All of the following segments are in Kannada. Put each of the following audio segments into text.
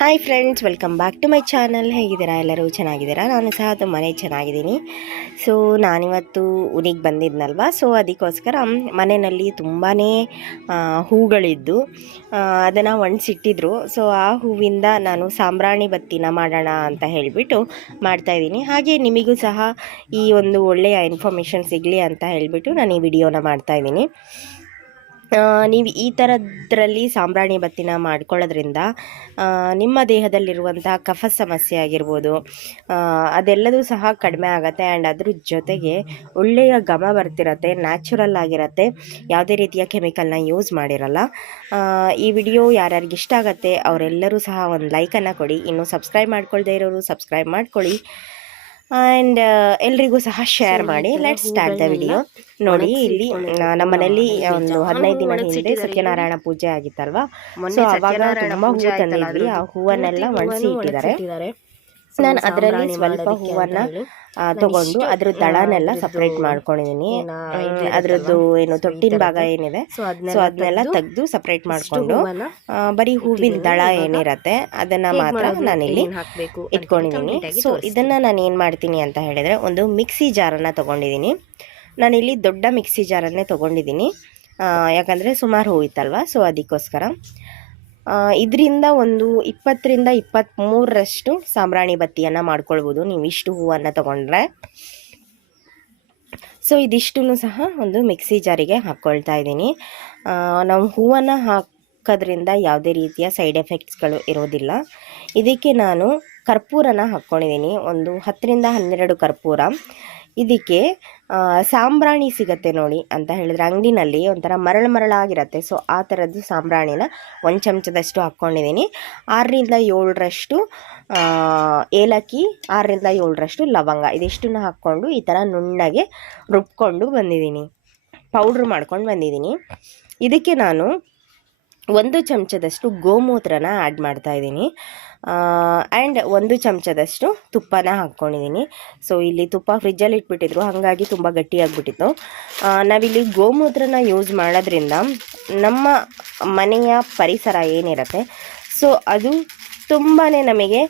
Hi friends, welcome back to my channel. ಹೇಗಿದ್ದೀರಾ? ಎಲ್ಲರೂ ಚೆನ್ನಾಗಿದ್ದೀರಾ? ನಾನು ಸಹ ತುಂಬಾ ಚೆನ್ನಾಗಿದ್ದೀನಿ. ಸೊ ನಾನಿವತ್ತು ಊರಿಗೆ ಬಂದಿದ್ನಲ್ವ? ಸೊ ಅದಕ್ಕೋಸ್ಕರ ಮನೆಯಲ್ಲಿ ತುಂಬಾ ಹೂಗಳಿದ್ದು ಅದನ್ನು ಒಣಸಿಟ್ಟಿದ್ರು. ಸೊ ಆ ಹೂವಿಂದ ನಾನು ಸಾಂಬ್ರಾಣಿ ಬತ್ತಿನ ಮಾಡೋಣ ಅಂತ ಹೇಳಿಬಿಟ್ಟು ಮಾಡ್ತಾಯಿದ್ದೀನಿ ಹಾಗೆ ನಿಮಗೂ ಸಹ ಈ ಒಂದು ಒಳ್ಳೆಯ ಇನ್ಫಾರ್ಮೇಷನ್ ಸಿಗಲಿ ಅಂತ ಹೇಳಿಬಿಟ್ಟು ನಾನು ಈ ವಿಡಿಯೋನ ಮಾಡ್ತಾಯಿದ್ದೀನಿ ನೀವು ಈ ಥರದ್ರಲ್ಲಿ ಸಾಂಬ್ರಾಣಿ ಬತ್ತಿನ ಮಾಡ್ಕೊಳ್ಳೋದ್ರಿಂದ ನಿಮ್ಮ ದೇಹದಲ್ಲಿರುವಂಥ ಕಫ ಸಮಸ್ಯೆ ಆಗಿರ್ಬೋದು ಅದೆಲ್ಲದೂ ಸಹ ಕಡಿಮೆ ಆಗುತ್ತೆ. ಆ್ಯಂಡ್ ಅದ್ರ ಜೊತೆಗೆ ಒಳ್ಳೆಯ ಘಮ ಬರ್ತಿರತ್ತೆ, ನ್ಯಾಚುರಲ್ ಆಗಿರತ್ತೆ. ಯಾವುದೇ ರೀತಿಯ ಕೆಮಿಕಲ್ನ ಯೂಸ್ ಮಾಡಿರಲ್ಲ. ಈ ವಿಡಿಯೋ ಯಾರ್ಯಾರಿಗೆ ಇಷ್ಟ ಆಗುತ್ತೆ, ಅವರೆಲ್ಲರೂ ಸಹ ಒಂದು ಲೈಕನ್ನು ಕೊಡಿ. ಇನ್ನು ಸಬ್ಸ್ಕ್ರೈಬ್ ಮಾಡ್ಕೊಳ್ದೇ ಇರೋರು ಸಬ್ಸ್ಕ್ರೈಬ್ ಮಾಡ್ಕೊಳ್ಳಿ. ಆ್ಯಂಡ್ ಎಲ್ರಿಗೂ ಸಹ ಶೇರ್ ಮಾಡಿ. ಲೆಟ್ ಸ್ಟಾರ್ಟ್ ದ ವಿಡಿಯೋ ನೋಡಿ ಇಲ್ಲಿ ನಮ್ಮನೆಯಲ್ಲಿ ನಮ್ಮ ಮನೆಯಲ್ಲಿ ಒಂದು ಹದಿನೈದು ದಿನ ಹಿಂದೆ ಸತ್ಯನಾರಾಯಣ ಪೂಜೆ ಆಗಿತ್ತಲ್ವಾ? ಸೊ ಅವಾಗ ತುಂಬಾ ಹೂವು ತಂದಿದ್ವಿ. ಆ ಹೂವನ್ನೆಲ್ಲ ಒಣಸಿ ಇಟ್ಟಿದ್ದಾರೆ. ನಾನು ಅದರಲ್ಲಿ ಸ್ವಲ್ಪ ಹೂವನ್ನ ತಗೊಂಡು ಅದ್ರ ದಳನೆಲ್ಲ ಸಪ್ರೇಟ್ ಮಾಡ್ಕೊಂಡಿದೀನಿ. ಅದ್ರದ್ದು ಏನು ತೊಟ್ಟಿನ ಭಾಗ ಏನಿದೆ? ಸೊ ಅದನ್ನೆಲ್ಲ ತೆಗೆದು ಸಪ್ರೇಟ್ ಮಾಡ್ಕೊಂಡು ಬರೀ ಹೂವಿನ ದಳ ಏನಿರತ್ತೆ ಅದನ್ನ ಮಾತ್ರ ನಾನಿಲ್ಲಿ ಇಟ್ಕೊಂಡಿದ್ದೀನಿ ಸೊ ಇದನ್ನ ನಾನು ಏನು ಮಾಡ್ತೀನಿ ಅಂತ ಹೇಳಿದ್ರೆ ಒಂದು ಮಿಕ್ಸಿ ಜಾರನ್ನ ತಗೊಂಡಿದ್ದೀನಿ ನಾನಿಲ್ಲಿ ದೊಡ್ಡ ಮಿಕ್ಸಿ ಜಾರನ್ನೇ ತಗೊಂಡಿದ್ದೀನಿ ಯಾಕಂದರೆ ಸುಮಾರು ಹೂವಿತ್ತಲ್ವ ಸೊ ಅದಕ್ಕೋಸ್ಕರ. ಇದರಿಂದ ಒಂದು ಇಪ್ಪತ್ತರಿಂದ ಇಪ್ಪತ್ತ್ಮೂರರಷ್ಟು ಸಾಂಬ್ರಾಣಿ ಬತ್ತಿಯನ್ನು ಮಾಡ್ಕೊಳ್ಬೋದು. ನೀವು ಇಷ್ಟು ಹೂವನ್ನು ತಗೊಂಡ್ರೆ. ಸೊ ಇದಿಷ್ಟು ಸಹ ಒಂದು ಮಿಕ್ಸಿ ಜಾರಿಗೆ ಹಾಕ್ಕೊಳ್ತಾ ಇದ್ದೀನಿ. ನಾವು ಹೂವನ್ನು ಹಾಕೋದ್ರಿಂದ ಯಾವುದೇ ರೀತಿಯ ಸೈಡ್ ಎಫೆಕ್ಟ್ಸ್ಗಳು ಇರೋದಿಲ್ಲ. ಇದಕ್ಕೆ ನಾನು ಕರ್ಪೂರನ ಹಾಕ್ಕೊಂಡಿದ್ದೀನಿ. ಒಂದು ಹತ್ತರಿಂದ ಹನ್ನೆರಡು ಕರ್ಪೂರ. ಇದಕ್ಕೆ ಸಾಂಬ್ರಾಣಿ ಸಿಗತ್ತೆ ನೋಡಿ ಅಂತ ಹೇಳಿದ್ರೆ ಅಂಗಡಿನಲ್ಲಿ ಒಂಥರ ಮರಳು ಮರಳಾಗಿರತ್ತೆ. ಸೊ, ಆ ಥರದ್ದು ಸಾಂಬ್ರಾಣಿನ ಒಂದು ಚಮಚದಷ್ಟು ಹಾಕ್ಕೊಂಡಿದ್ದೀನಿ. ಆರರಿಂದ ಏಳರಷ್ಟು ಏಲಕ್ಕಿ, ಆರರಿಂದ ಏಳರಷ್ಟು ಲವಂಗ ಇದಿಷ್ಟನ್ನು ಹಾಕ್ಕೊಂಡು ಈ ಥರ ನುಣ್ಣಗೆ ರುಬ್ಕೊಂಡು ಬಂದಿದ್ದೀನಿ. ಪೌಡ್ರ್ ಮಾಡ್ಕೊಂಡು ಬಂದಿದ್ದೀನಿ. ಇದಕ್ಕೆ ನಾನು ಒಂದು ಚಮಚದಷ್ಟು ಗೋಮೂತ್ರನ ಆ್ಯಡ್ ಮಾಡ್ತಾ ಇದ್ದೀನಿ. ಆ್ಯಂಡ್ ಒಂದು ಚಮಚದಷ್ಟು ತುಪ್ಪನ ಹಾಕ್ಕೊಂಡಿದ್ದೀನಿ. ಸೊ ಇಲ್ಲಿ ತುಪ್ಪ ಫ್ರಿಜ್ಜಲ್ಲಿ ಇಟ್ಬಿಟ್ಟಿದ್ರು, ಹಾಗಾಗಿ ತುಂಬ ಗಟ್ಟಿಯಾಗಿಬಿಟ್ಟಿತ್ತು ನಾವಿಲ್ಲಿ ಗೋಮೂತ್ರನ ಯೂಸ್ ಮಾಡೋದ್ರಿಂದ ನಮ್ಮ ಮನೆಯ ಪರಿಸರ ಏನಿರುತ್ತೆ ಸೊ ಅದು ತುಂಬಾ ನಮಗೆ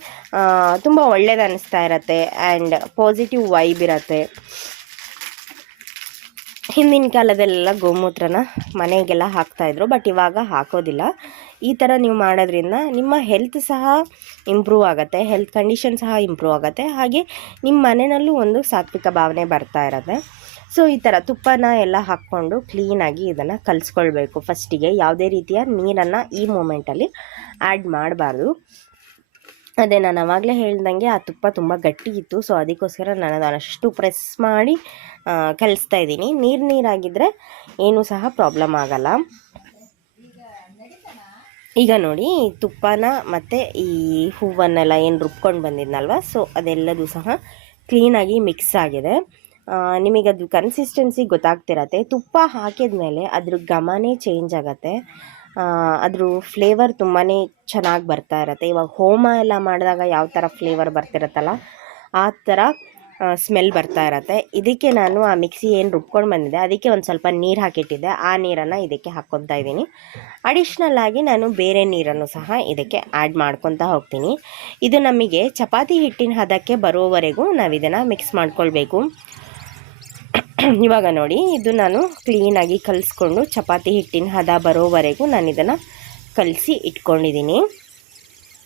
ತುಂಬ ಒಳ್ಳೇದು ಅನ್ನಿಸ್ತಾ ಇರತ್ತೆ ಆ್ಯಂಡ್ ಪಾಸಿಟಿವ್ ವೈಬ್ ಇರತ್ತೆ. ಹಿಂದಿನ ಕಾಲದಲ್ಲೆಲ್ಲ ಗೋಮೂತ್ರನ ಮನೆಗೆಲ್ಲ ಹಾಕ್ತಾಯಿದ್ರು ಬಟ್ ಇವಾಗ ಹಾಕೋದಿಲ್ಲ. ಈ ಥರ ನೀವು ಮಾಡೋದ್ರಿಂದ ನಿಮ್ಮ ಹೆಲ್ತ್ ಸಹ ಇಂಪ್ರೂವ್ ಆಗುತ್ತೆ ಹೆಲ್ತ್ ಕಂಡೀಷನ್ ಸಹ ಇಂಪ್ರೂವ್ ಆಗುತ್ತೆ. ಹಾಗೆ ನಿಮ್ಮ ಮನೆಯಲ್ಲೂ ಒಂದು ಸಾತ್ವಿಕ ಭಾವನೆ ಬರ್ತಾ ಇರುತ್ತೆ. ಸೊ ಈ ಥರ ತುಪ್ಪನ ಎಲ್ಲ ಹಾಕ್ಕೊಂಡು ಕ್ಲೀನಾಗಿ ಇದನ್ನು ಕಲಿಸ್ಕೊಳ್ಬೇಕು. ಫಸ್ಟಿಗೆ ಯಾವುದೇ ರೀತಿಯ ನೀರನ್ನು ಈ ಮೂಮೆಂಟಲ್ಲಿ ಆ್ಯಡ್ ಮಾಡಬಾರ್ದು. ಅದೇ ನಾನು ಆವಾಗಲೇ ಹೇಳ್ದಂಗೆ ಆ ತುಪ್ಪ ತುಂಬ ಗಟ್ಟಿ ಇತ್ತು ಸೊ ಅದಕ್ಕೋಸ್ಕರ ನಾನು ಅದನ್ನು ಅಷ್ಟು ಪ್ರೆಸ್ ಮಾಡಿ ಕಲಿಸ್ತಾ ಇದ್ದೀನಿ. ನೀರು ನೀರಾಗಿದ್ದರೆ ಏನೂ ಸಹ ಪ್ರಾಬ್ಲಮ್ ಆಗಲ್ಲ. ಈಗ ನೋಡಿ, ತುಪ್ಪನ ಮತ್ತು ಈ ಹೂವನ್ನೆಲ್ಲ ಏನು ರುಬ್ಕೊಂಡು ಬಂದಿದ್ನಲ್ವ ಸೊ ಅದೆಲ್ಲದೂ ಸಹ ಕ್ಲೀನಾಗಿ ಮಿಕ್ಸ್ ಆಗಿದೆ. ನಿಮಗೆ ಅದು ಕನ್ಸಿಸ್ಟೆನ್ಸಿ ಗೊತ್ತಾಗ್ತಿರತ್ತೆ. ತುಪ್ಪ ಹಾಕಿದ ಮೇಲೆ ಅದ್ರ ಗಮನೇ ಚೇಂಜ್ ಆಗುತ್ತೆ. ಅದ್ರ ಫ್ಲೇವರ್ ತುಂಬಾ ಚೆನ್ನಾಗಿ ಬರ್ತಾ ಇರುತ್ತೆ. ಇವಾಗ ಹೋಮ ಎಲ್ಲ ಮಾಡಿದಾಗ ಯಾವ ಥರ ಫ್ಲೇವರ್ ಬರ್ತಿರತ್ತಲ್ಲ, ಆ ಥರ ಸ್ಮೆಲ್ ಬರ್ತಾ ಇರತ್ತೆ. ಇದಕ್ಕೆ ನಾನು ಆ ಮಿಕ್ಸಿ ಏನು ರುಬ್ಕೊಂಡು ಬಂದಿದ್ದೆ, ಅದಕ್ಕೆ ಒಂದು ಸ್ವಲ್ಪ ನೀರು ಹಾಕಿಟ್ಟಿದ್ದೆ. ಆ ನೀರನ್ನು ಇದಕ್ಕೆ ಹಾಕ್ಕೊತಾ ಇದ್ದೀನಿ. ಅಡಿಷ್ನಲ್ ಆಗಿ ನಾನು ಬೇರೆ ನೀರನ್ನು ಸಹ ಇದಕ್ಕೆ ಆ್ಯಡ್ ಮಾಡ್ಕೊತಾ ಹೋಗ್ತೀನಿ. ಇದು ನಮಗೆ ಚಪಾತಿ ಹಿಟ್ಟಿನ ಹದಕ್ಕೆ ಬರೋವರೆಗೂ ನಾವು ಇದನ್ನು ಮಿಕ್ಸ್ ಮಾಡ್ಕೊಳ್ಬೇಕು. ಇವಾಗ ನೋಡಿ ಇದು ನಾನು ಕ್ಲೀನಾಗಿ ಕಲಿಸ್ಕೊಂಡು ಚಪಾತಿ ಹಿಟ್ಟಿನ ಹದ ಬರೋವರೆಗೂ ನಾನು ಇದನ್ನು ಕಲಸಿ ಇಟ್ಕೊಂಡಿದ್ದೀನಿ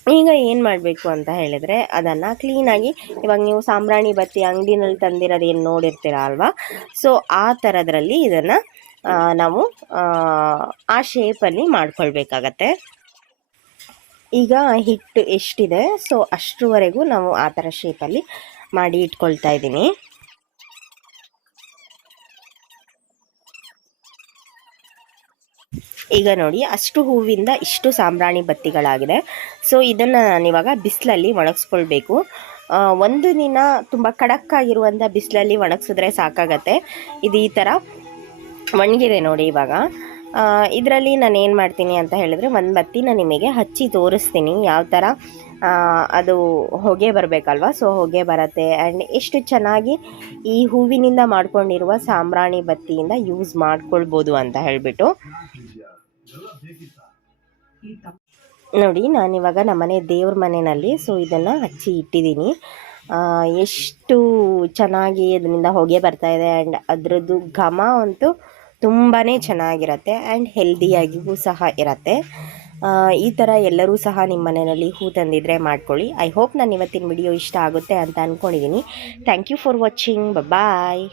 ಈಗ ಏನು ಮಾಡಬೇಕು ಅಂತ ಹೇಳಿದರೆ ಅದನ್ನು ಕ್ಲೀನಾಗಿ ಇವಾಗ ನೀವು ಸಾಂಬ್ರಾಣಿ ಬತ್ತಿ ಅಂಗಡಿನಲ್ಲಿ ತಂದಿರೋದು ಏನು ನೋಡಿರ್ತೀರ ಅಲ್ವಾ? ಸೊ ಆ ಥರದ್ರಲ್ಲಿ ಇದನ್ನು ನಾವು ಆ, ಶೇಪಲ್ಲಿ ಮಾಡ್ಕೊಳ್ಬೇಕಾಗತ್ತೆ. ಈಗ ಹಿಟ್ಟು ಎಷ್ಟಿದೆ ಸೊ ಅಷ್ಟರವರೆಗೂ ನಾವು ಆ ಥರ ಶೇಪಲ್ಲಿ ಮಾಡಿ ಇಟ್ಕೊಳ್ತಾ ಇದ್ದೀನಿ. ಈಗ ನೋಡಿ, ಅಷ್ಟು ಹೂವಿಂದ ಇಷ್ಟು ಸಾಂಬ್ರಾಣಿ ಬತ್ತಿಗಳಾಗಿದೆ. ಸೊ ಇದನ್ನು ನಾನಿವಾಗ ಬಿಸಿಲಲ್ಲಿ ಒಣಗಿಸ್ಕೊಳ್ಬೇಕು. ಒಂದು ದಿನ ತುಂಬ ಕಡಕ್ಕಾಗಿರುವಂಥ ಬಿಸಿಲಲ್ಲಿ ಒಣಗಿಸಿದ್ರೆ ಸಾಕಾಗತ್ತೆ. ಇದು ಈ ಥರ ಒಣಗಿದೆ ನೋಡಿ ಇವಾಗ. ಇದರಲ್ಲಿ ನಾನು ಏನು ಮಾಡ್ತೀನಿ ಅಂತ ಹೇಳಿದ್ರೆ ಒಂದು ಬತ್ತಿನ ನಿಮಗೆ ಹಚ್ಚಿ ತೋರಿಸ್ತೀನಿ ಯಾವ ಥರ ಅದು ಹೊಗೆ ಬರಬೇಕಲ್ವಾ? ಸೊ ಹೊಗೆ ಬರುತ್ತೆ. ಆ್ಯಂಡ್ ಎಷ್ಟು ಚೆನ್ನಾಗಿ ಈ ಹೂವಿನಿಂದ ಮಾಡ್ಕೊಂಡಿರುವ ಸಾಂಬ್ರಾಣಿ ಬತ್ತಿಯಿಂದ ಯೂಸ್ ಮಾಡ್ಕೊಳ್ಬೋದು ಅಂತ ಹೇಳಿಬಿಟ್ಟು. ನೋಡಿ ನಾನು ನಾನಿವಾಗ ನಮ್ಮನೆ ದೇವ್ರ ಮನೆಯಲ್ಲಿ ಸೊ ಇದನ್ನು ಹಚ್ಚಿ ಇಟ್ಟಿದ್ದೀನಿ. ಎಷ್ಟು ಚೆನ್ನಾಗಿ ಅದರಿಂದ ಹೊಗೆ ಬರ್ತಾ ಇದೆ ಆ್ಯಂಡ್ ಅದರದ್ದು ಘಮ ಅಂತೂ ತುಂಬಾ ಚೆನ್ನಾಗಿರತ್ತೆ ಆ್ಯಂಡ್ ಹೆಲ್ದಿಯಾಗಿಯೂ ಸಹ ಇರತ್ತೆ. ಈ ಥರ ಎಲ್ಲರೂ ಸಹ ನಿಮ್ಮ ಮನೆಯಲ್ಲಿ ಹೂ ತಂದಿದ್ರೆ ಮಾಡ್ಕೊಳ್ಳಿ. ಐ ಹೋಪ್ ನಾನು ಇವತ್ತಿನ ವಿಡಿಯೋ ಇಷ್ಟ ಆಗುತ್ತೆ ಅಂತ ಅಂದ್ಕೊಂಡಿದ್ದೀನಿ thank you for watching bye